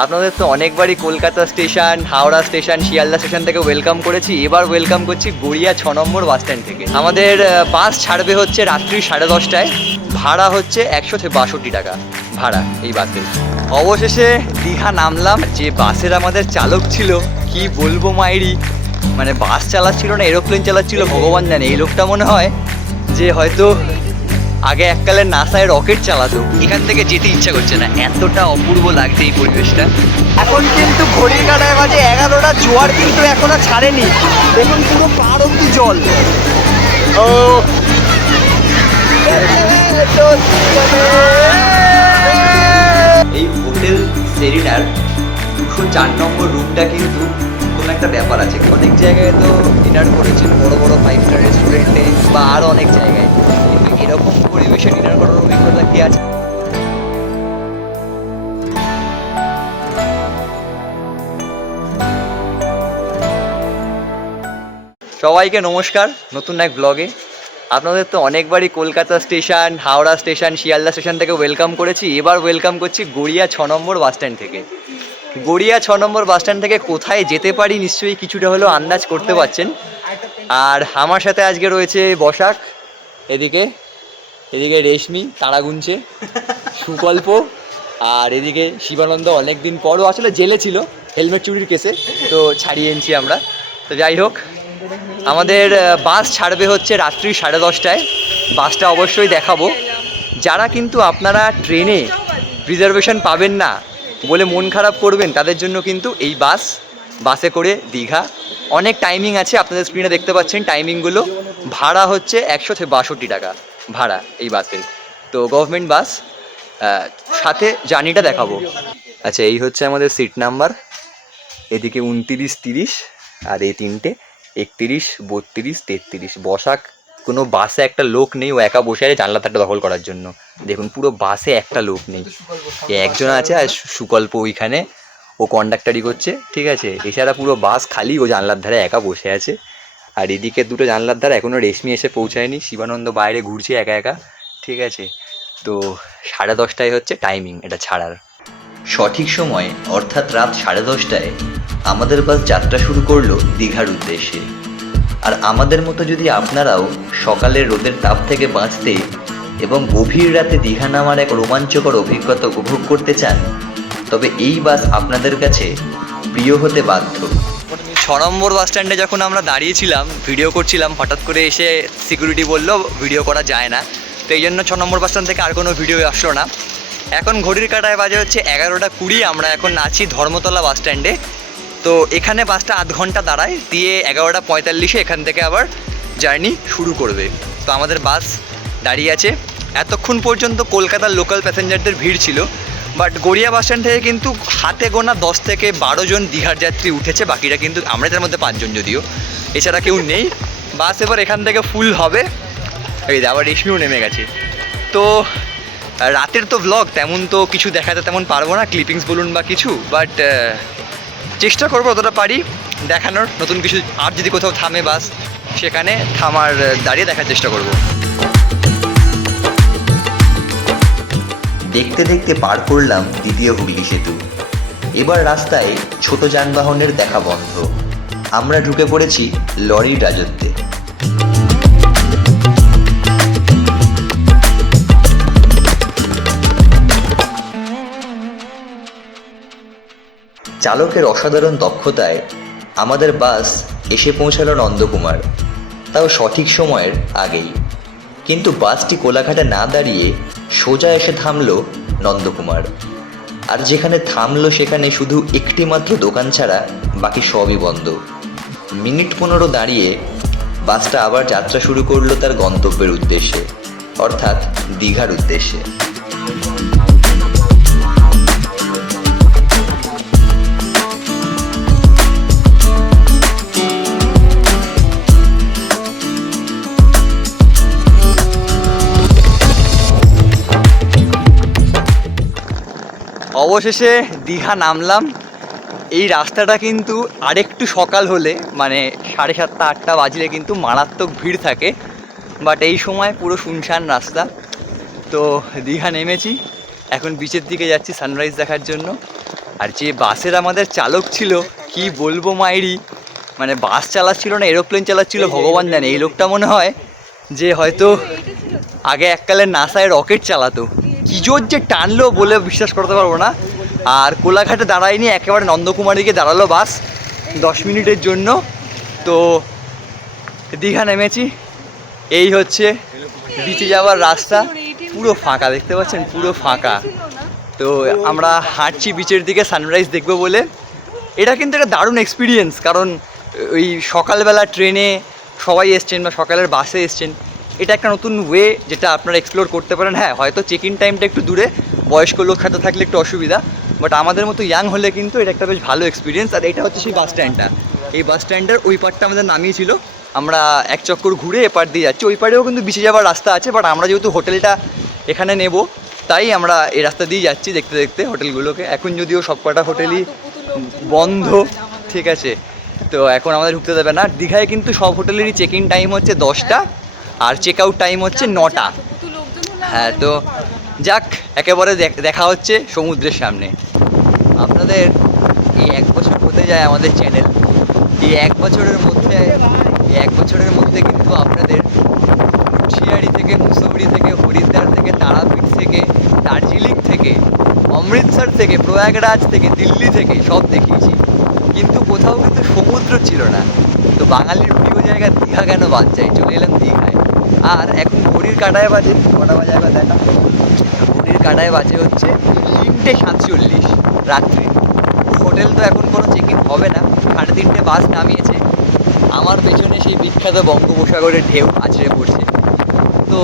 আপনাদের তো অনেকবারই Kolkata station, Howrah station, Sealdah station থেকে ওয়েলকাম করেছি। এবার ওয়েলকাম করছি গড়িয়া 6 নম্বর বাস স্ট্যান্ড থেকে। আমাদের বাস ছাড়বে হচ্ছে রাত্রি 10:30টায়। ভাড়া হচ্ছে 162 টাকা ভাড়া এই বাসের। অবশেষে দীঘা নামলাম। যে বাসের আমাদের চালক ছিল, কি বলবো মাইরি, মানে বাস চালাচ্ছিল না এরোপ্লেন চালাচ্ছিল ভগবান জানে। এই লোকটা মনে হয় যে হয়তো আগে এককালে নাসায় রকেট চালাতো। এখান থেকে যেতে ইচ্ছা করছে না, এতটা অপূর্ব লাগছে এই পরিবেশটা। এখন কিন্তু ঘড়ির কাঁটায় বাজে 11টা, জোয়ার কিন্তু এখনো ছাড়েনি। দেখুন পুরো পার অব্দি জল। ও এই হোটেল সেরিনার 204 নম্বর রুমটা কিন্তু কোনো একটা ব্যাপার আছে। অনেক জায়গায় তো ডিনার করেছেন বড় বড় 5 স্টার রেস্টুরেন্টে বা আরও অনেক জায়গায়, কিন্তু এরকম পরিবেশে ডিনার করার অভিজ্ঞতা কি আছে? সবাইকে নমস্কার নতুন এক ব্লগে। আপনাদের তো অনেকবারই Kolkata station, Howrah station, Sealdah station থেকে ওয়েলকাম করেছি। এবার ওয়েলকাম করছি গড়িয়া 6 নম্বর বাস স্ট্যান্ড থেকে। গড়িয়া 6 নম্বর বাস স্ট্যান্ড থেকে কোথায় যেতে পারি নিশ্চয়ই কিছুটা হলেও আন্দাজ করতে পারছেন। আর আমার সাথে আজকে রয়েছে বসাক, এদিকে এদিকে রেশমি তারা গুনছে, সুকল্প, আর এদিকে শিবানন্দ। অনেকদিন পরও আসলে জেলে ছিল হেলমেট চুরির কেসে, তো ছাড়িয়ে এনেছি আমরা। তো যাই হোক, আমাদের বাস ছাড়বে হচ্ছে রাত্রি 10:30টায়। বাসটা অবশ্যই দেখাবো। যারা কিন্তু আপনারা ট্রেনে রিজার্ভেশন পাবেন না বলে মন খারাপ করবেন, তাদের জন্য কিন্তু এই বাসে করে দীঘা। অনেক টাইমিং আছে, আপনাদের স্ক্রিনে দেখতে পাচ্ছেন টাইমিংগুলো। ভাড়া হচ্ছে 162 টাকা ভাড়া এই বাসের। তো গভর্নমেন্ট বাস, সাথে জার্নিটা দেখাবো। আচ্ছা, এই হচ্ছে আমাদের সিট নাম্বার। এদিকে 29, 30, আর এই তিনটে 31, 32, 33। বসাক কোনো বাসে একটা লোক নেই, ও একা বসে আছে জানলা ধারটা দখল করার জন্য। দেখুন পুরো বাসে একটা লোক নেই, একজন আছে আর সুকল্প ওইখানে, ও কন্ডাক্টারি করছে, ঠিক আছে। এছাড়া পুরো বাস খালি, ও জানলার ধারে একা বসে আছে। আর এদিকে দুটো জানলার ধারে এখনও রেশমি এসে পৌঁছায়নি, শিবানন্দ বাইরে ঘুরছে একা একা, ঠিক আছে। তো 10:30টায় হচ্ছে টাইমিং এটা ছাড়ার। সঠিক সময় অর্থাৎ রাত 10:30টায় আমাদের বাস যাত্রা শুরু করলো দীঘার উদ্দেশ্যে। আর আমাদের মতো যদি আপনারাও সকালের রোদের তাপ থেকে বাঁচতে এবং গভীর রাতে দীঘা নামার এক রোমাঞ্চকর অভিজ্ঞতা উপভোগ করতে চান, তবে এই বাস আপনাদের কাছে প্রিয় হতে বাধ্য। 6 নম্বর বাস স্ট্যান্ডে যখন আমরা দাঁড়িয়েছিলাম ভিডিও করছিলাম, হঠাৎ করে এসে সিকিউরিটি বললো ভিডিও করা যায় না। তো এই জন্য 6 নম্বর বাস স্ট্যান্ড থেকে আর কোনো ভিডিও আসলো না। এখন ঘড়ির কাঁটায় বাজে হচ্ছে 11টা 20। আমরা এখন আছি ধর্মতলা বাস স্ট্যান্ডে। তো এখানে বাসটা আধ ঘন্টা দাঁড়ায়, দিয়ে 11টা 45-এ এখান থেকে আবার জার্নি শুরু করবে। তো আমাদের বাস দাঁড়িয়ে আছে। এতক্ষণ পর্যন্ত কলকাতার লোকাল প্যাসেঞ্জারদের ভিড় ছিল, বাট গড়িয়া বাস স্ট্যান্ড থেকে কিন্তু হাতে গোনা 10 থেকে 12 জন দীঘার যাত্রী উঠেছে। বাকিরা কিন্তু, আমরা তার মধ্যে 5 জন যদিও, এছাড়া কেউ নেই। বাস এবার এখান থেকে ফুল হবে। এই আবার রেশমিও নেমে গেছে। তো রাতের তো ব্লগ তেমন তো কিছু দেখাতে তেমন পারবো না, ক্লিপিংস বলুন বা কিছু, বাট চেষ্টা করবো যতটা পারি দেখানোর নতুন কিছু। আর যদি কোথাও থামে বাস, সেখানে দাঁড়িয়ে দেখার চেষ্টা করব। দেখতে দেখতে পার করলাম দ্বিতীয় হুগলি সেতু। এবার রাস্তায় ছোট যানবাহনের দেখা বন্ধ। আমরা ঢুকে পড়েছি লরির রাজত্বে। চালকের অসাধারণ দক্ষতায় আমাদের বাস এসে পৌঁছালো নন্দকুমার, তাও সঠিক সময়ের আগেই। কিন্তু বাসটি কোলাঘাটে না দাঁড়িয়ে সোজা এসে থামলো নন্দকুমার। আর যেখানে থামলো সেখানে শুধু একটি মাত্র দোকান ছাড়া বাকি সবই বন্ধ। মিনিট 15 দাঁড়িয়ে বাসটা আবার যাত্রা শুরু করলো তার গন্তব্যের উদ্দেশ্যে, অর্থাৎ দীঘার উদ্দেশ্যে। অবশেষে দীঘা নামলাম। এই রাস্তাটা কিন্তু আরেকটু সকাল হলে, মানে 7:30-8টা বাজলে কিন্তু মারাত্মক ভিড় থাকে, বাট এই সময় পুরো শুনশান রাস্তা। তো দীঘা নেমেছি, এখন বিচের দিকে যাচ্ছি সানরাইজ দেখার জন্য। আর যে বাসের আমাদের চালক ছিল কি বলবো মাইরি, মানে বাস চালাচ্ছিল না এরোপ্লেন চালাচ্ছিল ভগবান জানে। এই লোকটা মনে হয় যে হয়তো আগে এককালে নাসায় রকেট চালাতো। কি জোর যে টানলো বলে বিশ্বাস করতে পারবো না। আর কোলাঘাটে দাঁড়ায়নি, একেবারে নন্দকুমারীকে দাঁড়ালো বাস 10 মিনিটের জন্য। তো দীঘা নেমেছি, এই হচ্ছে বিচে যাওয়ার রাস্তা, পুরো ফাঁকা দেখতে পাচ্ছেন, পুরো ফাঁকা। তো আমরা হাঁটছি বিচের দিকে সানরাইজ দেখবো বলে। এটা কিন্তু একটা দারুণ এক্সপিরিয়েন্স, কারণ ওই সকালবেলা ট্রেনে সবাই এসছেন বা সকালের বাসে এসছেন, এটা একটা নতুন ওয়ে যেটা আপনারা এক্সপ্লোর করতে পারেন। হ্যাঁ, হয়তো চেক ইন টাইমটা একটু দূরে, বয়স্ক লোক সাথে থাকলে একটু অসুবিধা, বাট আমাদের মতো ইয়াং হলে কিন্তু এটা একটা বেশ ভালো এক্সপিরিয়েন্স। আর এটা হচ্ছে সেই বাস স্ট্যান্ডটা, এই বাস স্ট্যান্ডের ওই পারটা আমাদের নামিয়েছিল, আমরা এক চক্কর ঘুরে এপার দিয়ে যাচ্ছি। ওই পারেও কিন্তু বিচে যাওয়ার রাস্তা আছে, বাট আমরা যেহেতু হোটেলটা এখানে নেব তাই আমরা এই রাস্তা দিয়ে যাচ্ছি দেখতে দেখতে হোটেলগুলোকে। এখন যদিও সব কটা হোটেলই বন্ধ, ঠিক আছে, তো এখন আমাদের ঢুকতে দেবে না। দীঘায় কিন্তু সব হোটেলেরই চেক ইন টাইম হচ্ছে 10টা আর চেক আউট টাইম হচ্ছে 9টা। হ্যাঁ, তো যাক, একেবারে দেখা হচ্ছে সমুদ্রের সামনে। আপনাদের এই 1 বছর হতে যায় আমাদের চ্যানেল। এই 1 বছরের মধ্যে কিন্তু আপনাদের হুঁশিয়ারি থেকে, মুসৌরি থেকে, হরিদ্বার থেকে, তারাপীঠ থেকে, দার্জিলিং থেকে, অমৃতসর থেকে, প্রয়াগরাজ থেকে, দিল্লি থেকে সব দেখিয়েছি, কিন্তু কোথাও কিন্তু সমুদ্র ছিল না। তো বাঙালির প্রিয় জায়গা দীঘা কেন বাদ যায়, চলে এলাম দীঘায়। আর এখন ঘড়ির কাঁটায় বাজে, কটা বাজে একবার দেখা, ঘড়ির কাঁটায় বাজে হচ্ছে 3:47 রাত্রি। হোটেল তো এখন কোনো চেক ইন হবে না, 3:30 বাস নামিয়েছে। আমার পেছনে সেই বিখ্যাত বঙ্গোপসাগরের ঢেউ আছড়ে পড়ছে। তো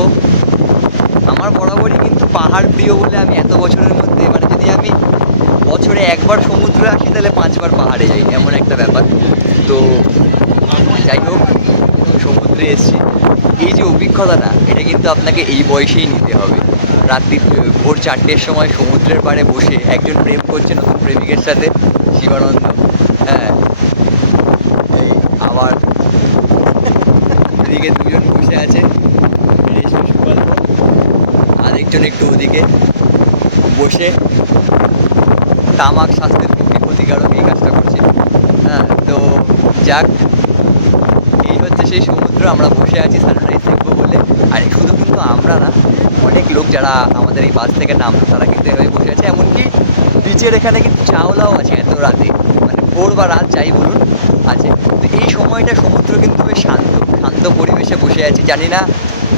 আমার বরাবরই কিন্তু পাহাড় প্রিয় বলে আমি এত বছরের মধ্যে, মানে যদি আমি বছরে একবার সমুদ্রে আসি তাহলে 5বার পাহাড়ে যাই, এমন একটা ব্যাপার। তো যাই হোক, সমুদ্রে এসেছি, এই যে অভিজ্ঞতাটা এটা কিন্তু আপনাকে এই বয়সেই নিতে হবে। রাত্রি ভোর 4টের সময় সমুদ্রের পাড়ে বসে একজন প্রেম করছে নতুন প্রেমিকের সাথে, শিবানন্দ। হ্যাঁ, এই আবার এদিকে দুজন বসে আছে, রেশমি সুকল্প, আরেকজন একটু ওদিকে বসে তামাক স্বাস্থ্যের পক্ষে ক্ষতিকারক এই কাজটা করছে। হ্যাঁ, তো যাক, এই হচ্ছে সেই সমুদ্র, আমরা বসে আছি সানরাইজ দেখবো বলে। আর শুধু কিন্তু আমরা না, অনেক লোক যারা আমাদের এই বাস থেকে নামলো তারা কিন্তু এভাবে বসে আছে। এমনকি বিচের এখানে কিন্তু চাওলাও আছে এত রাতে, মানে ভোর বা রাত যাই বলুন আছে। তো এই সময়টা সমুদ্র কিন্তু বেশ শান্ত শান্ত পরিবেশে বসে আছি। জানি না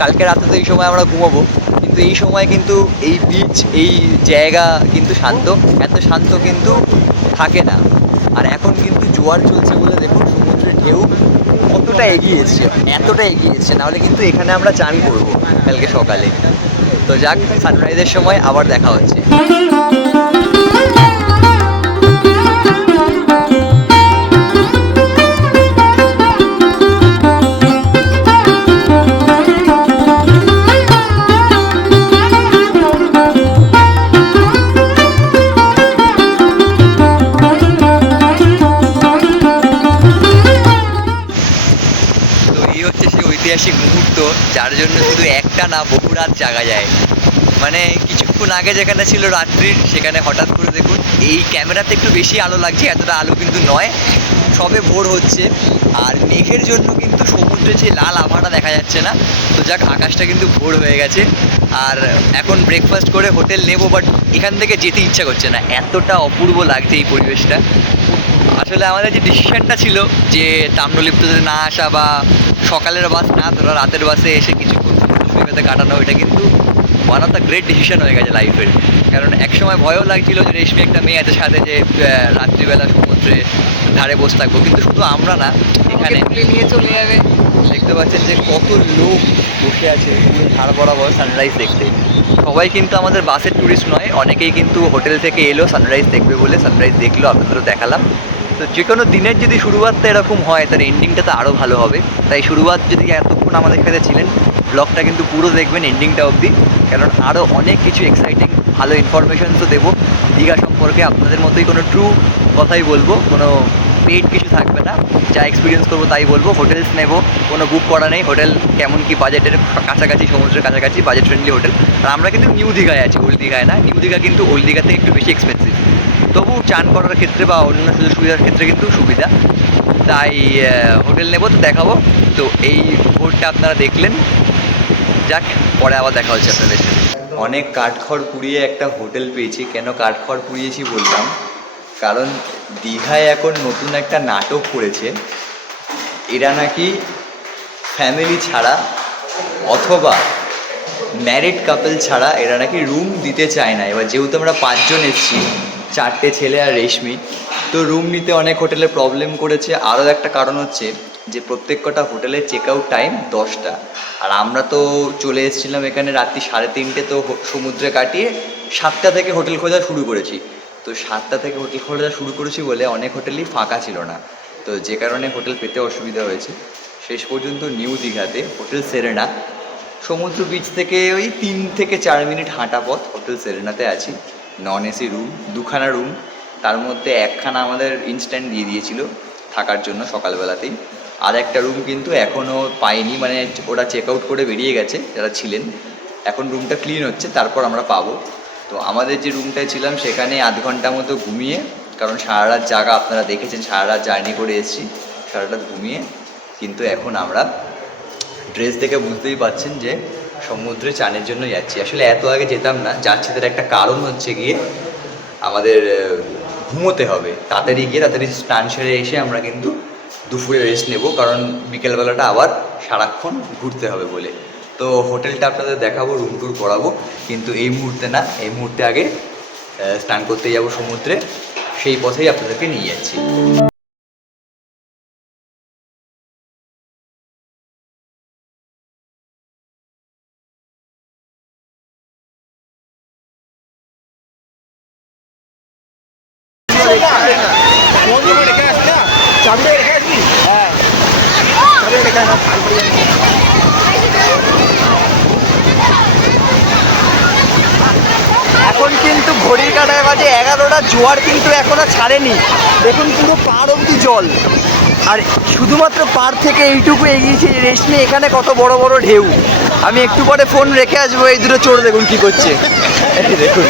কালকে রাতে তো এই সময় আমরা ঘুমাবো, কিন্তু এই সময় কিন্তু এই বিচ, এই জায়গা কিন্তু শান্ত, এত শান্ত কিন্তু থাকে না। আর এখন কিন্তু জোয়ার চলছে বলে দেখুন সমুদ্রের ঢেউ কতটা এগিয়ে এসছে, এতটা এগিয়ে এসছে, নাহলে কিন্তু এখানে আমরা চান করবো কালকে সকালে। তো যাক, সানরাইজের সময় আবার দেখা হচ্ছে। ঐতিহাসিক মুহূর্ত, যার জন্য শুধু একটা না বহু রাত জাগা যায়। মানে কিছুক্ষণ আগে যেখানে ছিল রাত্রির, সেখানে হঠাৎ করে দেখুন এই ক্যামেরাতে একটু বেশি আলো লাগছে, এতটা আলো কিন্তু নয়, সবে ভোর হচ্ছে। আর মেঘের জন্য কিন্তু সমুদ্রে যে লাল আভাটা দেখা যাচ্ছে না। তো যাক, আকাশটা কিন্তু ভোর হয়ে গেছে। আর এখন ব্রেকফাস্ট করে হোটেল নেবো, বাট এখান থেকে যেতে ইচ্ছা করছে না, এতটা অপূর্ব লাগছে এই পরিবেশটা। আসলে আমাদের যে ডিসিশনটা ছিল যে তাম্রলিপ্ততে না আসা বা সকালের বাস না ধরা, রাতের বাসে এসে কিছুক্ষণ সুবিধাতে কাটানো, এটা কিন্তু one of the great decision হয়ে গেছে লাইফের। কারণ একসময় ভয়ও লাগছিল যে রেশমি একটা মেয়ে আছে সাথে, যে রাত্রিবেলা সমুদ্রে ধারে বসে থাকবো, কিন্তু শুধু আমরা না, এখানে নিয়ে চলে যাবে। দেখতে পাচ্ছেন যে কত লোক বসে আছে ধার বরাবর সানরাইজ দেখতে। সবাই কিন্তু আমাদের বাসের ট্যুরিস্ট নয়, অনেকেই কিন্তু হোটেল থেকে এলো সানরাইজ দেখবে বলে, সানরাইজ দেখলো, আপনাদেরও দেখালাম। তো যে কোনো দিনের যদি শুরুয়াতটা এরকম হয়, তার এন্ডিংটা তো আরও ভালো হবে। তাই শুরুয়াত যদি এতক্ষণ আমাদের সাথে ছিলেন, ব্লগটা কিন্তু পুরো দেখবেন এন্ডিংটা অবধি, কারণ আরও অনেক কিছু এক্সাইটিং ভালো ইনফরমেশন তো দেবো দীঘা সম্পর্কে। আপনাদের মতোই কোনো ট্রু কথাই বলবো, কোনো পেইড কিছু থাকবে না, যা এক্সপিরিয়েন্স করবো তাই বলবো। হোটেলস নেবো, কোনো বুক করা নেই, হোটেল কেমন কি বাজেটের কাছাকাছি, সমুদ্রের কাছাকাছি, বাজেট ফ্রেন্ডলি হোটেল। আর আমরা কিন্তু নিউ দীঘায় আছি, ওল্ড দীঘায় না। নিউ দীঘা কিন্তু ওল্ড দীঘা থেকে একটু বেশি এক্সপেন্সিভ। তবু চান করার ক্ষেত্রে বা অন্যান্য সুযোগ সুবিধার ক্ষেত্রে কিন্তু সুবিধা। তাই হোটেল নেব, তো দেখাবো। তো এই বোর্ডটা আপনারা দেখলেন, যাক পরে আবার দেখা হচ্ছে আপনাদের সাথে। অনেক কাঠখড় পুড়িয়ে একটা হোটেল পেয়েছি। কেন কাঠখড় পুড়িয়েছি বললাম, কারণ দীঘায় এখন নতুন একটা নাটক করেছে। এরা নাকি ফ্যামিলি ছাড়া অথবা ম্যারিড কাপল ছাড়া এরা নাকি রুম দিতে চায় না। এবার যেহেতু আমরা 5 জন এসেছি, 4টে ছেলে আর রেশমি, তো রুম নিতে অনেক হোটেলে প্রবলেম করেছে। আরও একটা কারণ হচ্ছে যে প্রত্যেক কটা হোটেলের চেক আউট টাইম 10টা, আর আমরা তো চলে এসেছিলাম এখানে রাত্রি 3:30, তো সমুদ্রে কাটিয়ে 7টা থেকে হোটেল খোঁজা শুরু করেছি। তো 7টা থেকে হোটেল খোঁজা শুরু করেছি বলে অনেক হোটেলই ফাঁকা ছিল না, তো যে কারণে হোটেল পেতে অসুবিধা হয়েছে। শেষ পর্যন্ত নিউ দীঘাতে হোটেল সেরেনা, সমুদ্র বিচ থেকে ওই 3 থেকে 4 মিনিট হাঁটা পথ, হোটেল সেরেনাতে আছি। নন এসি রুম, 2খানা রুম, তার মধ্যে 1খানা আমাদের ইনস্ট্যান্ট দিয়ে দিয়েছিল থাকার জন্য সকালবেলাতেই। আর একটা রুম কিন্তু এখনও পাইনি, মানে ওরা চেক আউট করে বেরিয়ে গেছে যারা ছিলেন। এখন রুমটা ক্লিন হচ্ছে, তারপর আমরা পাবো। তো আমাদের যে রুমটায় ছিলাম সেখানে আধ ঘন্টা মতো ঘুমিয়ে, কারণ সারা রাত জায়গা আপনারা দেখেছেন, সারা রাত জার্নি করে এসেছি, সারা রাত ঘুমিয়ে কিন্তু এখন আমরা ড্রেস দেখে বুঝতেই পারছেন যে সমুদ্রে চানের জন্য যাচ্ছি। আসলে এত আগে যেতাম না, যাচ্ছি তার একটা কারণ হচ্ছে গিয়ে আমাদের ঘুমোতে হবে, তাড়াতাড়ি গিয়ে তাড়াতাড়ি স্নান সেরে এসে আমরা কিন্তু দুপুরে রেস্ট নেব, কারণ বিকেলবেলাটা আবার সারাক্ষণ ঘুরতে হবে বলে। তো হোটেলটা আপনাদের দেখাবো, রুম ট্যুর করাবো, কিন্তু এই মুহূর্তে না, এই মুহূর্তে আগে স্নান করতে যাব সমুদ্রে, সেই পথেই আপনাদেরকে নিয়ে যাচ্ছি। এখন কিন্তু ঘড়ির কাঁটায় বাজে 11টা, জোয়ার কিন্তু এখনো ছাড়েনি। দেখুন পুরো পাড় অব্দি জল, আর শুধুমাত্র পাড় থেকে এইটুকু এগিয়েছে রেশমি, এখানে কত বড় বড় ঢেউ। আমি একটু পরে ফোন রেখে আসবো, এই দুটো চোর দেখুন কি করছে, এই দেখুন।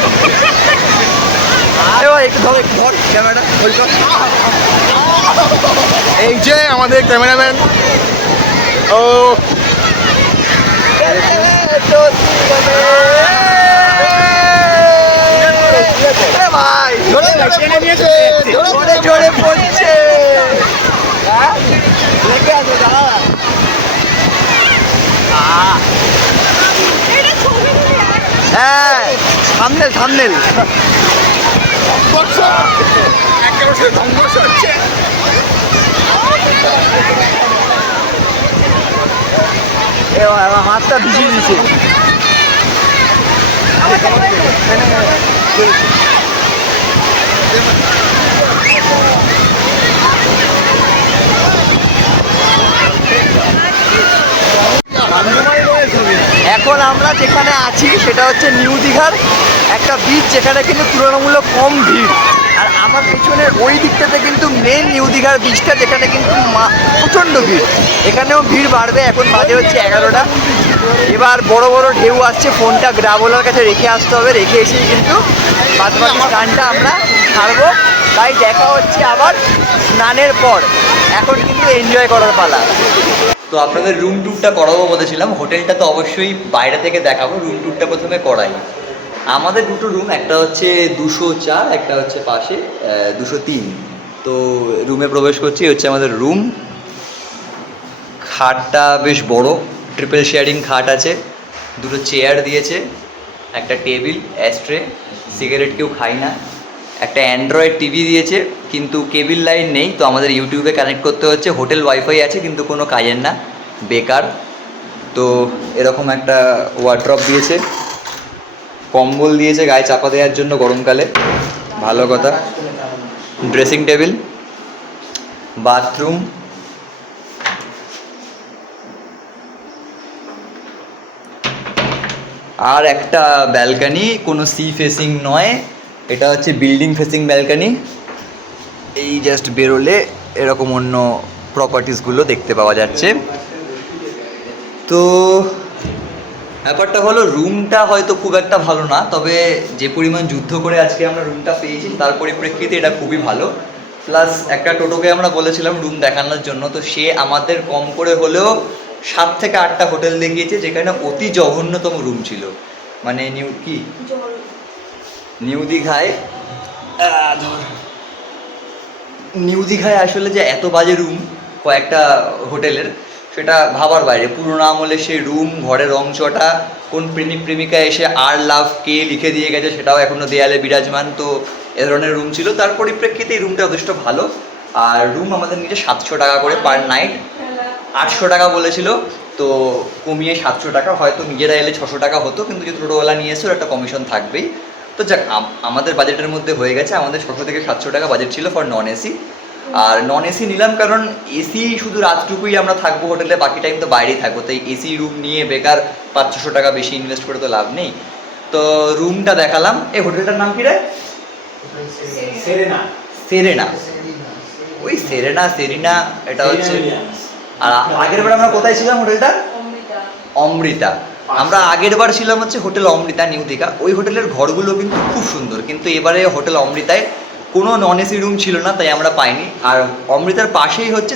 এবার একটু ধর, একটু ধর ক্যামেরাটা, এই যে আমাদের ক্যামেরাম্যান। ও ভাই জোরে জোরে পড়ছে, লেগে আছে দাঁড়া। হ্যাঁ থামনেল থামনেল। হাতটা ভিজিয়ে দিয়েছে। এখন আমরা যেখানে আছি সেটা হচ্ছে নিউ দীঘার একটা বিচ, যেখানে কিন্তু তুলনামূলক কম ভিড়। আর আমার পেছনের ওই দিকটাতে কিন্তু মেন নিউ দীঘার বিচটা, যেখানে কিন্তু প্রচণ্ড ভিড়। এখানেও ভিড় বাড়বে, এখন বাজে হচ্ছে 11টা। এবার বড় বড় ঢেউ আসছে, ফোনটা গ্রাবলার কাছে রেখে আসতে হবে, রেখে এসেই কিন্তু বাদবাকি স্নানটা আমরা ছাড়বো। তাই দেখা হচ্ছে আবার স্নানের পর, এখন কিন্তু এনজয় করার পালা। তো আপনাদের রুম ট্যুরটা করাবো বলেছিলাম, হোটেলটা তো অবশ্যই বাইরে থেকে দেখাবো, রুম ট্যুরটা প্রথমে করাই। আমাদের দুটো রুম, একটা হচ্ছে 204, একটা হচ্ছে পাশে 203। তো রুমে প্রবেশ করছি, হচ্ছে আমাদের রুম। খাটটা বেশ বড়, ট্রিপল শেয়ারিং খাট আছে, দুটো চেয়ার দিয়েছে, একটা টেবিল, অ্যাস্ট্রে, সিগারেট কেউ খাই না, একটা অ্যান্ড্রয়েড টিভি দিয়েছে, কিন্তু কেবিল লাইন নেই, তো আমাদের ইউটিউবে কানেক্ট করতে হচ্ছে। হোটেল ওয়াইফাই আছে কিন্তু কোনো কাজের না, বেকার। তো এরকম একটা ওয়ার্ড্রপ দিয়েছে, কম্বল দিয়েছে গায়ে চাপা দেওয়ার জন্য গরমকালে, ভালো কথা। ড্রেসিং টেবিল, বাথরুম, আর একটা ব্যালকানি, কোনো সি ফেসিং নয়, এটা হচ্ছে বিল্ডিং ফেসিং ব্যালকানি। এই জাস্ট বেরোলে এরকম অন্য প্রপার্টিসগুলো দেখতে পাওয়া যাচ্ছে। তো ব্যাপারটা হলো রুমটা হয়তো খুব একটা ভালো না, তবে যে পরিমাণ যুদ্ধ করে আজকে আমরা রুমটা পেয়েছি তার পরিপ্রেক্ষিতে এটা খুবই ভালো। প্লাস একটা টোটোকে আমরা বলেছিলাম রুম দেখানোর জন্য, তো সে আমাদের কম করে হলেও 7 থেকে 8টা হোটেল দেখিয়েছে যেখানে অতি জঘন্যতম রুম ছিল। মানে নিউ দীঘায় নিউ দীঘায় আসলে যে এত বাজে রুম কয়েকটা হোটেলের, সেটা ভাবার বাইরে। পুরোনো আমলের সেই রুম, ঘরের রং চটা, কোন প্রেমিক প্রেমিকা এসে আর লাভ কে লিখে দিয়ে গেছে সেটাও এখনো দেয়ালে বিরাজমান। তো এ ধরনের রুম ছিল। তার পরিপ্রেক্ষিতে এই রুমটা যথেষ্ট ভালো। আর রুম আমাদের নিচে 700 টাকা করে পার নাইট। 800 টাকা বলেছিল, তো কমিয়ে 700 টাকা, হয়তো নিজেরা এলে 600 টাকা হতো, কিন্তু যে টোটোওয়ালা নিয়ে এসে ওর একটা কমিশন থাকবেই। তো যাক, আমাদের বাজেটের মধ্যে হয়ে গেছে। আমাদের 600 থেকে 700 টাকা বাজেট ছিল ফর নন এসি। আর নন এসি নিলাম কারণ এসি শুধু রাতটুকুই আমরা থাকবো হোটেলে, বাকি টাইম তো বাইরেই থাকবো। তাই এসি রুম নিয়ে বেকার 500 টাকা বেশি ইনভেস্ট করে তো লাভ নেই। তো রুমটা দেখালাম। এই হোটেলটার নাম কি রে? সেরেনা। ওই সেরিনা এটা হচ্ছে। আর আগের বার আমরা কোথায় ছিলাম? হোটেলটা অমৃতা। আমরা আগের বার ছিলাম হচ্ছে হোটেল অমৃতা, নিউ দীঘা। ওই হোটেলের ঘরগুলো কিন্তু খুব সুন্দর, কিন্তু এবারে হোটেল অমৃতায় কোনো নন এসি রুম ছিল না, তাই আমরা পাইনি। আর অমৃতার পাশেই হচ্ছে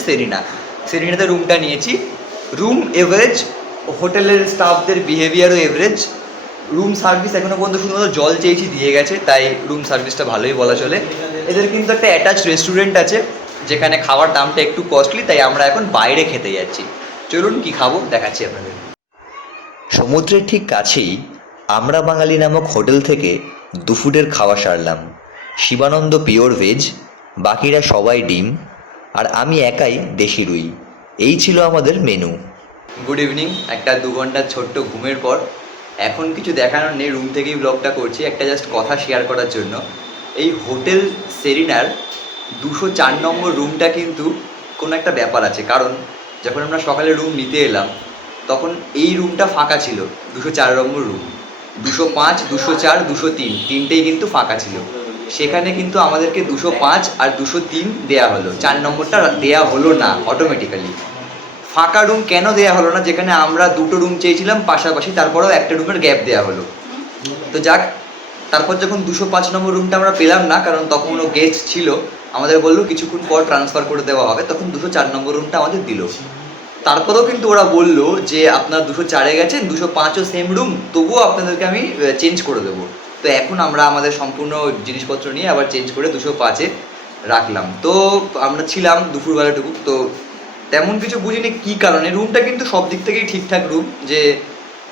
সেরিনাতে রুমটা নিয়েছি। রুম এভারেজ, হোটেলের স্টাফদের বিহেভিয়ারও এভারেজ। রুম সার্ভিস এখনো পর্যন্ত শুধুমাত্র জল চেয়েছি, দিয়ে গেছে, তাই রুম সার্ভিসটা ভালোই বলা চলে। এদের কিন্তু একটা অ্যাটাচ রেস্টুরেন্ট আছে যেখানে খাওয়ার দামটা একটু কস্টলি, তাই আমরা এখন বাইরে খেতে যাচ্ছি। চলুন কি খাবো দেখাচ্ছি আপনাদের। সমুদ্রের ঠিক কাছেই আমরা বাঙালি নামক হোটেল থেকে দুপুরের খাওয়া সারলাম। শিবানন্দ পিওর ভেজ, বাকিরা সবাই ডিম, আর আমি একাই দেশি রুই। এই ছিল আমাদের মেনু। Good evening. একটা 2 ঘন্টার ছোট্ট ঘুমের পর এখন কিছু দেখানোর নেই, রুম থেকেই ব্লগটা করছি। একটা জাস্ট কথা শেয়ার করার জন্য, এই হোটেল সেরিনার 204 নম্বর রুমটা কিন্তু কোনো একটা ব্যাপার আছে। কারণ যখন আমরা সকালে রুম নিতে এলাম তখন এই রুমটা ফাঁকা ছিল, 204 নম্বর রুম। 205, 204, 203 তিনটেই কিন্তু ফাঁকা ছিল। সেখানে কিন্তু আমাদেরকে 205 আর 203 দেয়া হলো, 4 নম্বরটা দেয়া হলো না অটোমেটিক্যালি। ফাঁকা রুম কেন দেয়া হলো না, যেখানে আমরা 2টো রুম চেয়েছিলাম পাশাপাশি, তারপরেও একটা রুমের গ্যাপ দেওয়া হলো। তো যাক, তারপর যখন 205 নম্বর রুমটা আমরা পেলাম না, কারণ তখন ও গেস্ট ছিল, আমাদের বললো কিছুক্ষণ পর ট্রান্সফার করে দেওয়া হবে, তখন 204 নম্বর রুমটা আমাদের দিল। তারপরেও কিন্তু ওরা বললো যে আপনার 204-এ গেছেন, 205ও সেম রুম, তবুও আপনাদেরকে আমি চেঞ্জ করে দেবো। তো এখন আমরা আমাদের সম্পূর্ণ জিনিসপত্র নিয়ে আবার চেঞ্জ করে 205-এ রাখলাম। তো আমরা ছিলাম দুপুরবেলাটুকু, তো তেমন কিছু বুঝিনি কী কারণে। রুমটা কিন্তু সব দিক থেকেই ঠিকঠাক রুম, যে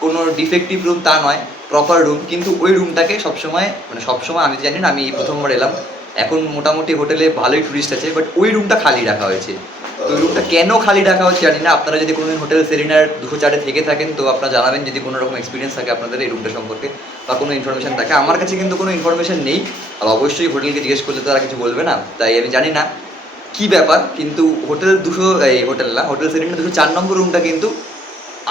কোনো ডিফেক্টিভ রুম তা নয়, প্রপার রুম। কিন্তু ওই রুমটাকে সবসময়, মানে সবসময় আমি জানি না, আমি এই প্রথমবার এলাম, এখন মোটামুটি হোটেলে ভালোই টুরিস্ট আছে, বাট ওই রুমটা খালি রাখা হয়েছে। তো ওই রুমটা কেন খালি রাখা হচ্ছে জানি না। আপনারা যদি কোনোদিন হোটেল সেরিনার 204-এ থেকে থাকেন তো আপনারা জানাবেন, যদি কোনো রকম এক্সপিরিয়েন্স থাকে আপনাদের এই রুমটা সম্পর্কে বা কোনো ইনফরমেশন থাকে। আমার কাছে কিন্তু কোনো ইনফরমেশন নেই, আর অবশ্যই হোটেলকে জিজ্ঞেস করলে তো তারা কিছু বলবে না, তাই আমি জানি না কী ব্যাপার। কিন্তু হোটেল সেরিনার 204 নম্বর রুমটা কিন্তু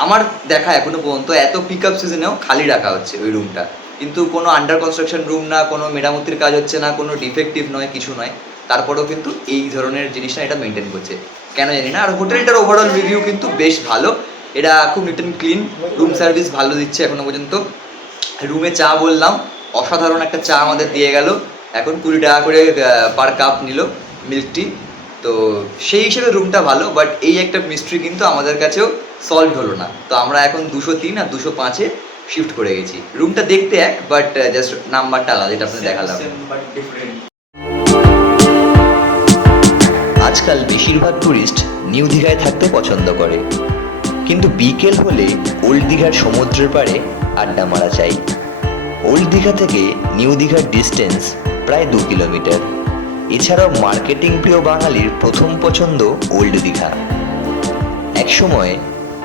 আমার দেখা এখনো পর্যন্ত এত পিক আপ সিজনেও খালি রাখা হচ্ছে ওই রুমটা। কিন্তু কোনো আন্ডার কনস্ট্রাকশন রুম না, কোনো মেরামতির কাজ হচ্ছে না, কোনো ডিফেক্টিভ নয়, কিছু নয়, তারপরেও কিন্তু এই ধরনের জিনিসটা এটা মেনটেন করছে কেন জানি না। আর হোটেলটার ওভারঅল রিভিউ কিন্তু বেশ ভালো, এরা খুব neat and clean, room service ভালো দিচ্ছে এখনো পর্যন্ত। রুমে চা বললাম, অসাধারণ একটা চা আমাদের দিয়ে গেল, এখন 20 টাকা করে পার কাপ নিল মিল্ক টি। তো সেই হিসেবে রুমটা ভালো, বাট এই একটা মিস্ট্রি কিন্তু আমাদের কাছেও সলভ হলো না। তো আমরা এখন 203 আর 205-এ শিফট করে গেছি। রুমটা দেখতে এক, বাট জাস্ট নাম্বারটা আলাদা, যেটা আপনাদের দেখালাম। আজকাল বেশিরভাগ টুরিস্ট নিউ দীঘায় থাকতে পছন্দ করে, কিন্তু বিকেল হলে ওল্ড দীঘার সমুদ্রের পাড়ে আড্ডা মারা চাই। ওল্ড দীঘা থেকে নিউ দীঘার ডিস্টেন্স প্রায় 2 কিলোমিটার। এছাড়াও মার্কেটিং প্রিয় বাঙালির প্রথম পছন্দ ওল্ড দীঘা। একসময়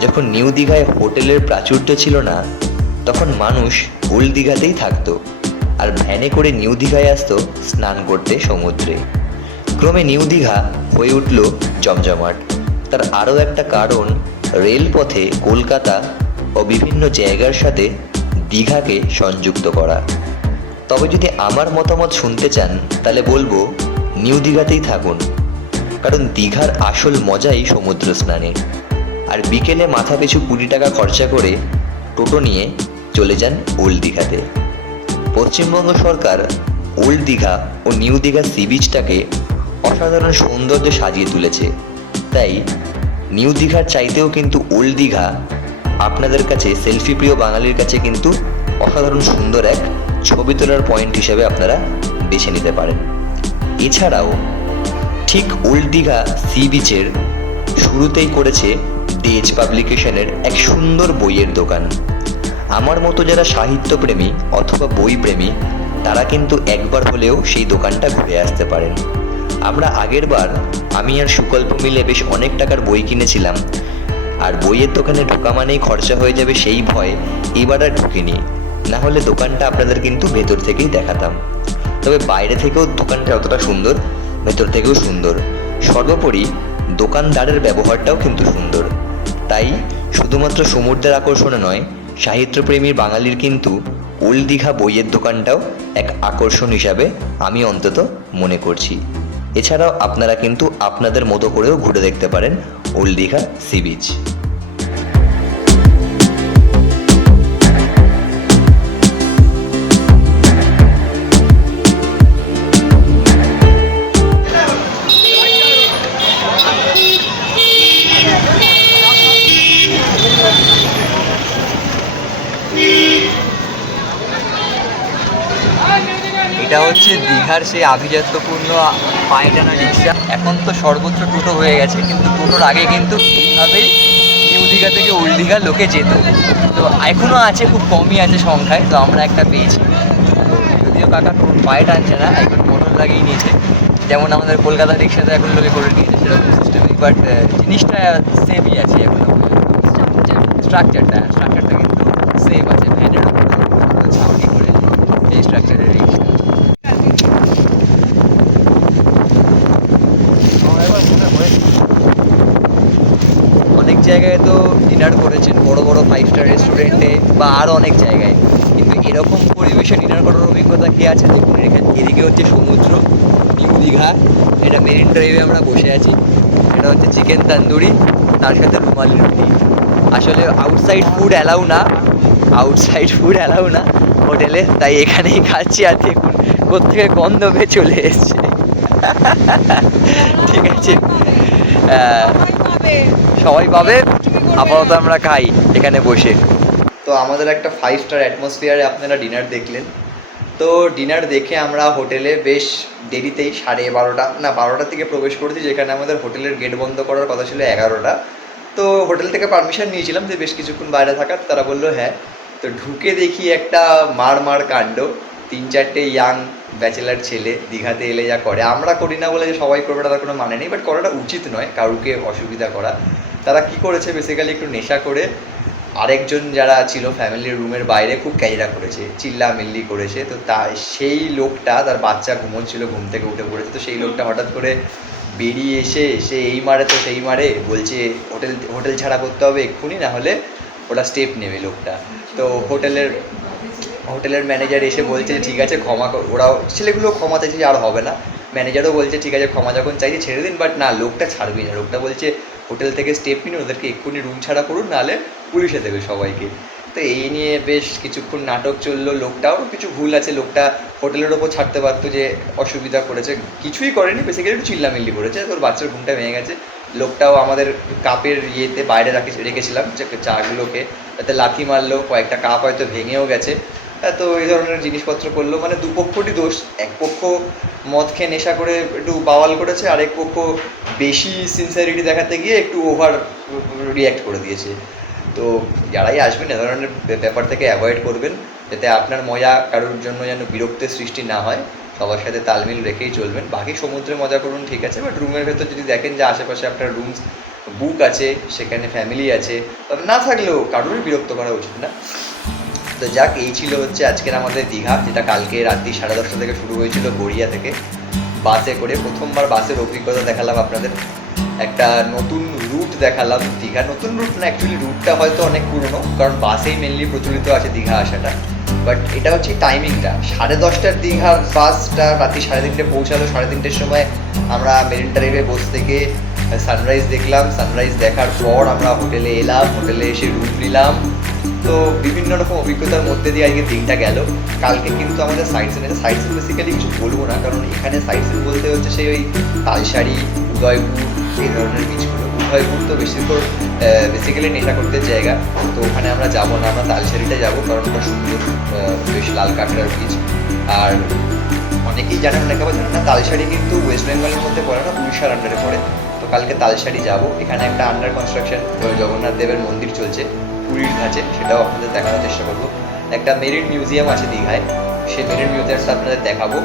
যখন নিউ দীঘায় হোটেলের প্রাচুর্য ছিল না, তখন মানুষ ওল্ড দীঘাতেই থাকতো আর ভ্যানে করে নিউ দীঘায় আসতো স্নান করতে সমুদ্রে। ক্রমে নিউ দীঘা হয়ে উঠল জমজমাট। তার আরও একটা কারণ রেলপথে কলকাতা ও বিভিন্ন জায়গার সাথে দীঘাকে সংযুক্ত করা। তবে যদি আমার মতামত শুনতে চান তাহলে বলবো নিউ দীঘাতেই থাকুন, কারণ দীঘার আসল মজাই সমুদ্র স্নানে। আর বিকেলে মাথা পিছু 20 টাকা খরচা করে টোটো নিয়ে চলে যান ওল্ড দীঘাতে। পশ্চিমবঙ্গ সরকার ওল্ড দীঘা ও নিউ দীঘা সি বিচটাকে অসাধারণ সৌন্দর্যে সাজিয়ে তুলেছে। তাই নিউ দীঘার চাইতেও কিন্তু ওল্ড দীঘা আপনাদের কাছে, সেলফি প্রিয় বাঙালির কাছে কিন্তু অসাধারণ সুন্দর এক ছবি তোলার পয়েন্ট হিসেবে আপনারা বেছে নিতে পারেন। এছাড়াও ঠিক ওল্ড দীঘা সি বিচের শুরুতেই করেছে ডেজ পাবলিকেশনের এক সুন্দর বইয়ের দোকান। আমার মতো যারা সাহিত্যপ্রেমী অথবা বই প্রেমী তারা কিন্তু একবার হলেও সেই দোকানটা ঘুরে আসতে পারেন। আমরা আগের বার আমি আর সুকল্প মিলে বেশ অনেক টাকার বই কিনেছিলাম, আর বইয়ের দোকানে ঢোকা মানেই খরচা হয়ে যাবে সেই ভয়ে এবার আর ঢুকিনি, না হলে দোকানটা আপনাদের কিন্তু ভেতর থেকেই দেখাতাম। তবে বাইরে থেকেও দোকানটা অতটা সুন্দর, ভেতর থেকেও সুন্দর, সর্বোপরি দোকানদারের ব্যবহারটাও কিন্তু সুন্দর। তাই শুধুমাত্র সমুদ্রের আকর্ষণে নয়, সাহিত্যপ্রেমী বাঙালির কিন্তু ওল্ড দীঘা বইয়ের দোকানটাও এক আকর্ষণ হিসাবে আমি অন্তত মনে করছি। এছাড়াও আপনারা কিন্তু আপনাদের মতো করেও ঘুরে দেখতে পারেন ওল্ড দীঘা সি বিচ। এটা হচ্ছে দীঘার সেই আভিজাত্যপূর্ণ পায়টানা রিক্সা। এখন তো সর্বত্র টোটো হয়ে গেছে, কিন্তু টোটোর আগে কিন্তু এইভাবেই নিউ দীঘা থেকে ওল্ড দীঘা লোকে যেত। তো এখনও আছে, খুব কমই আছে সংখ্যায়। তো আমরা একটা পেয়েছি, যদিও কাকা পায়ে টানছে না, এখন মোটর লাগিয়ে নিয়েছে, যেমন আমাদের কলকাতা রিক্সাতে এখন লোকে করে নিয়েছে সেরকম সিস্টেমে। বাট জিনিসটা সেমই আছে এখনও, স্ট্রাকচারটা কিন্তু সেম আছে। ভ্যানের উপর ছাউনি করে এই স্ট্রাকচারের রিক্সা। অনেক জায়গায় তো ডিনার করেছেন, বড় বড় 5 স্টার রেস্টুরেন্টে বা আরও অনেক জায়গায়, কিন্তু এরকম পরিবেশে ডিনার করার অভিজ্ঞতা কি আছে দেখুন। এদিকে হচ্ছে সমুদ্র, নিউ দীঘা, এটা মেরিন ড্রাইভে আমরা বসে আছি। এটা হচ্ছে চিকেন তন্দুরি, তার সাথে রুমালি রুটি। আসলে আউটসাইড ফুড অ্যালাউ না হোটেলে, তাই এখানেই খাচ্ছি। আর দেখুন কোত্থেকে গন্ধ পেয়ে চলে এসছে। ঠিক আছে, সবাই পাবে, আপাতত আমরা খাই এখানে বসে। তো আমাদের একটা 5 স্টার অ্যাটমসফিয়ারে আপনারা ডিনার দেখলেন। তো ডিনার দেখে আমরা হোটেলে বেশ দেরিতেই 12:30 থেকে প্রবেশ করেছি, যেখানে আমাদের হোটেলের গেট বন্ধ করার কথা ছিল 11টা। তো হোটেল থেকে পারমিশন নিয়েছিলাম যে বেশ কিছুক্ষণ বাইরে থাকার, তারা বললো হ্যাঁ। তো ঢুকে দেখি একটা মার কাণ্ড। 3-4টে ইয়াং ব্যাচেলার ছেলে দীঘাতে এলে যা করে, আমরা করি না বলে যে সবাই করবে তার কোনো মানে নেই, বাট করাটা উচিত নয়, কারুকে অসুবিধা করা। তারা কি করেছে, বেসিক্যালি একটু নেশা করে আরেকজন যারা ছিল ফ্যামিলির রুমের বাইরে খুব ক্যাইরা করেছে, চিল্লামিল্লি করেছে। তো সেই লোকটা, তার বাচ্চা ঘুমোচ্ছিল, ঘুম থেকে উঠে পড়েছে। তো সেই লোকটা হঠাৎ করে বেরিয়ে এসে সে এই মারে তো সেই মারে, বলছে হোটেল ছাড়া করতে হবে এক্ষুনি, না হলে ওটা স্টেপ নেবে লোকটা। তো হোটেলের ম্যানেজার এসে বলছে ঠিক আছে ক্ষমা, ওরাও ছেলেগুলো ক্ষমা চাইছে যে আর হবে না। ম্যানেজারও বলছে ঠিক আছে ক্ষমা যখন চাইছে ছেড়ে দিন, বাট না, লোকটা ছাড়বেই না। লোকটা বলছে হোটেল থেকে স্টেপ নিন, ওদেরকে এক্ষুনি রুম ছাড়া করুন, নাহলে পুলিশে দেবে সবাইকে। তো এই নিয়ে বেশ কিছুক্ষণ নাটক চললো। লোকটাও কিছু ভুল আছে, লোকটা হোটেলের ওপর ছাড়তে পারতো যে অসুবিধা করেছে, কিছুই করেনি, বেসিক্যালি একটু চিল্লামিল্লি করেছে। তোর বাচ্চার ঘুমটা ভেঙে গেছে। লোকটাও আমাদের কাপের ইয়েতে বাইরে রেখেছিলাম চাগুলোকে, তাতে লাথি মারলো, কয়েকটা কাপ হয়তো ভেঙেও গেছে। তো এই ধরনের জিনিসপত্র করলো, মানে দুপক্ষরই দোষ। এক পক্ষ মদ খেয়ে নেশা করে একটু বাওয়াল করেছে, আরেক পক্ষ বেশি সিনসিয়ারিটি দেখাতে গিয়ে একটু ওভার রিয়্যাক্ট করে দিয়েছে। তো যারাই আসবেন এ ধরনের ব্যাপার থেকে অ্যাভয়েড করবেন, যাতে আপনার মজা কারোর জন্য যেন বিরক্তের সৃষ্টি না হয়। সবার সাথে তালমিল রেখেই চলবেন। বাকি সমুদ্রে মজা করুন ঠিক আছে, বাট রুমের ভেতর যদি দেখেন যে আশেপাশে আপনার রুমস বুক আছে, সেখানে ফ্যামিলি আছে, তবে না থাকলেও কারোরই বিরক্ত করা উচিত না। তো যাক, এই ছিল হচ্ছে আজকের আমাদের দীঘা, যেটা কালকে রাত্রি 10:30 থেকে শুরু হয়েছিল গড়িয়া থেকে বাসে করে। প্রথমবার বাসের অভিজ্ঞতা দেখালাম আপনাদের, একটা নতুন রুট দেখালাম দীঘা। নতুন রুট না, অ্যাকচুয়ালি রুটটা হয়তো অনেক পুরনো, কারণ বাসেই মেনলি প্রচলিত আছে দীঘা আসাটা। বাট এটা হচ্ছে টাইমিংটা, 10:30টার দীঘার বাসটা রাত্রি 3:30 পৌঁছালো। 3:30-র সময় আমরা মেরিন ড্রাইভে বসে থেকে সানরাইজ দেখলাম। সানরাইজ দেখার পর আমরা হোটেলে এলাম, হোটেলে এসে রুম নিলাম। তো বিভিন্ন রকম অভিজ্ঞতার মধ্যে দিয়ে আজকে দিনটা গেল। কালকে কিন্তু আমাদের সাইট সিন আছে। সাইট সিন বেসিক্যালি কিছু বলবো না, কারণ এখানে সাইট সিন বলতে হচ্ছে সেই ওই তালসারি, উদয়পুর, এই ধরনের বিচগুলো। উদয়পুর তো বেসিক্যালি নেশা করতে জায়গা, তো ওখানে আমরা যাবো না, আমরা তালসারিটা যাবো, কারণ ওটা সুন্দর, বেশ লাল কাঁকড়ার বিচ। আর অনেকেই জানেন, অনেকে আবার জানেন না, তালসারি কিন্তু ওয়েস্ট বেঙ্গলের মধ্যে পড়ে না, উড়িষ্যার আন্ডারে পড়ে। তো কালকে তালসারি যাব। এখানে একটা আন্ডার কনস্ট্রাকশন জগন্নাথ দেবের মন্দির চলছে পুরীর ধাঁচে, সেটাও আপনাদের দেখানোর চেষ্টা করবো। একটা মেরিন মিউজিয়াম আছে দীঘায়, সেই মেরিন মিউজিয়ামটা আপনাদের দেখাবো,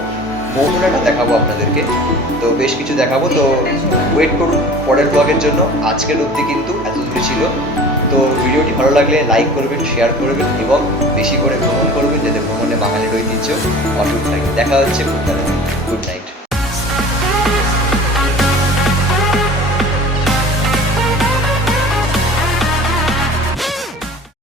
মোহনাটা দেখাবো আপনাদেরকে। তো বেশ কিছু দেখাবো, তো ওয়েট করুন পরের ব্লগের জন্য। আজকের অবধি কিন্তু এতদূরই ছিল। তো ভিডিওটি ভালো লাগলে লাইক করবেন, শেয়ার করবেন এবং বেশি করে ভ্রমণ করবেন, যাতে ভ্রমণে বাঙালির ঐতিহ্য অটুট থাকে। দেখা হচ্ছে খুব তাড়াতাড়ি। Good night.